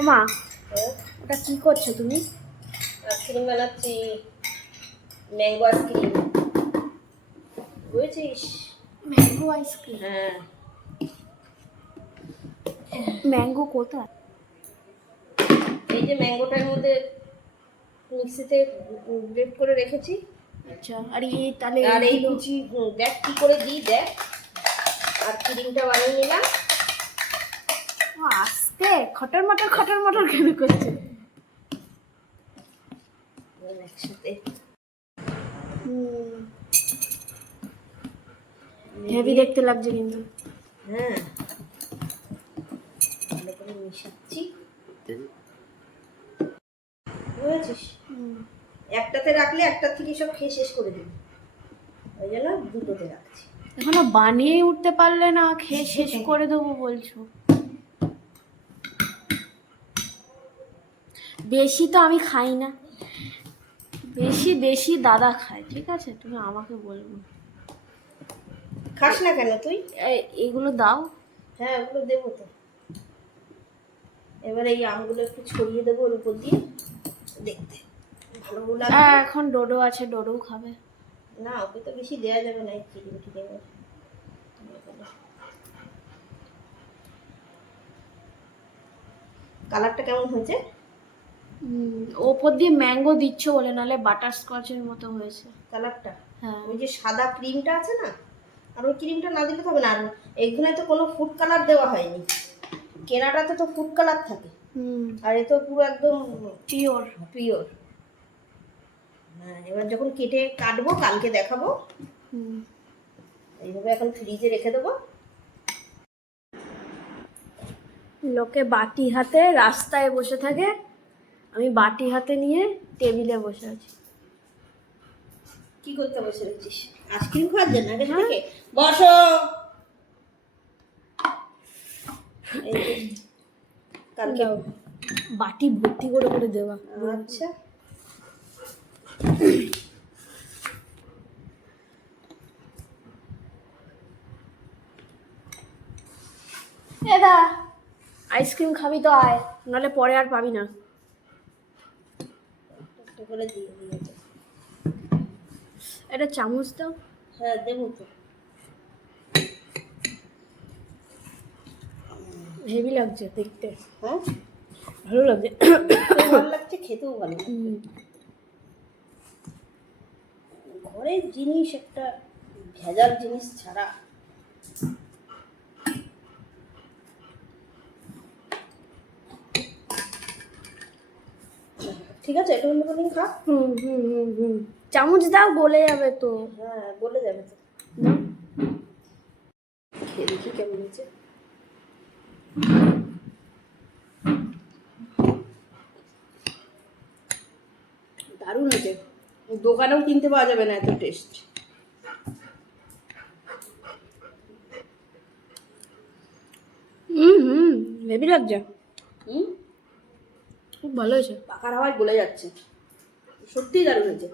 ও মা, ওটা কি করছো তুমি? আইসক্রিম বানাচ্ছি, ম্যাঙ্গো আইসক্রিম, বুঝেছিস? Mango ice cream? হ্যাঁ, ম্যাঙ্গো কোথায়? এই যে ম্যাঙ্গোটার মধ্যে মিক্সিতে গ্রেট করে রেখেছি। আচ্ছা, আর এই তাহলে আর এই কুচি দেখ কি করে দিই, দেখ। আর ক্রিমটা বানিয়ে নিলাম। আস্তে খটর মটর কেন করছে? একসাথে হেভি দেখতে লাগছে কিন্তু। হ্যাঁ, ভালো করে মিশাচ্ছি, বুঝেছিস? একটাতে রাখলে একটার থেকে সব খেয়ে শেষ করে দিবি, ওই জন্য দুটোতে রাখছি। এখনো বানিয়ে উঠতে পারলে না, খেয়ে শেষ করে দেবো বলছো? বেশি তো আমি খাই না, বেশি দাদা খায়, ঠিক আছে? তুমি আমাকে বলবো। খাস না কেন তুই? এগুলো দাও। হ্যাঁ, ওগুলো দেবো তো। এবার এই আমগুলো একটু ছড়িয়ে দেবো ওর উপর দিয়ে, দেখতে ভালো লাগবে। এখন ডোডো আছে, ডোডো খাবে না, ওকে তো বেশি দেওয়া যাবে না, চিড়ে ঠিক আছে। কালারটা কেমন হয়েছে? ওপর দিয়ে ম্যাঙ্গো দিচ্ছ বলে, নাহলে বাটার স্কচের মতো হয়েছে কালারটা। হ্যাঁ। ওই যে সাদা ক্রিমটা আছে না, আর ওই ক্রিমটা না দিলে তো হবে না। আর এইখানে তো কোনো ফুড কালার দেওয়া হয়নি, কেনাটাতে তো ফুড কালার থাকে। আর এ তো পুরো একদম পিওর। হ্যাঁ, এবার যখন কেটে কাটবো কালকে দেখাবো। এইভাবে এখন ফ্রিজে রেখে দেবো। লোকে বাটি হাতে রাস্তায় বসে থাকে, আমি বাটি হাতে নিয়ে টেবিলে বসে আছি। কি করতে বসে রয়েছিস? আইসক্রিম খাওয়ার জন্য আগে থেকে? বসো। কালকে বাটি ভর্তি করে করে দেওয়া। আচ্ছা, এদা আইসক্রিম খাবি তো আয়, নাহলে পরে আর পাবি না। একটু করে দিয়ে দিয়েছে। এটা চামচ দাও। হ্যাঁ, দেবো তো। হেভি লাগছে দেখতে। হ্যাঁ, ভালো লাগছে, ভালো লাগছে, খেতেও ভালো লাগছে। ঘরের জিনিস একটা ভেজাল জিনিস ছাড়া। ঠিক আছে, এটা অন্য কোনো খা। চামচ দাও, গলে যাবে তো। হ্যাঁ, বলে যাবে তো। খেয়ে দেখি কেমন হয়েছে। দারুণ হয়েছে, দোকানেও কিনতে পাওয়া যাবে না এত টেস্ট। হেভি লাগছে। খুব ভালো হয়েছে। পাখার হাওয়ায় গলে যাচ্ছে, সত্যিই দারুণ হয়েছে।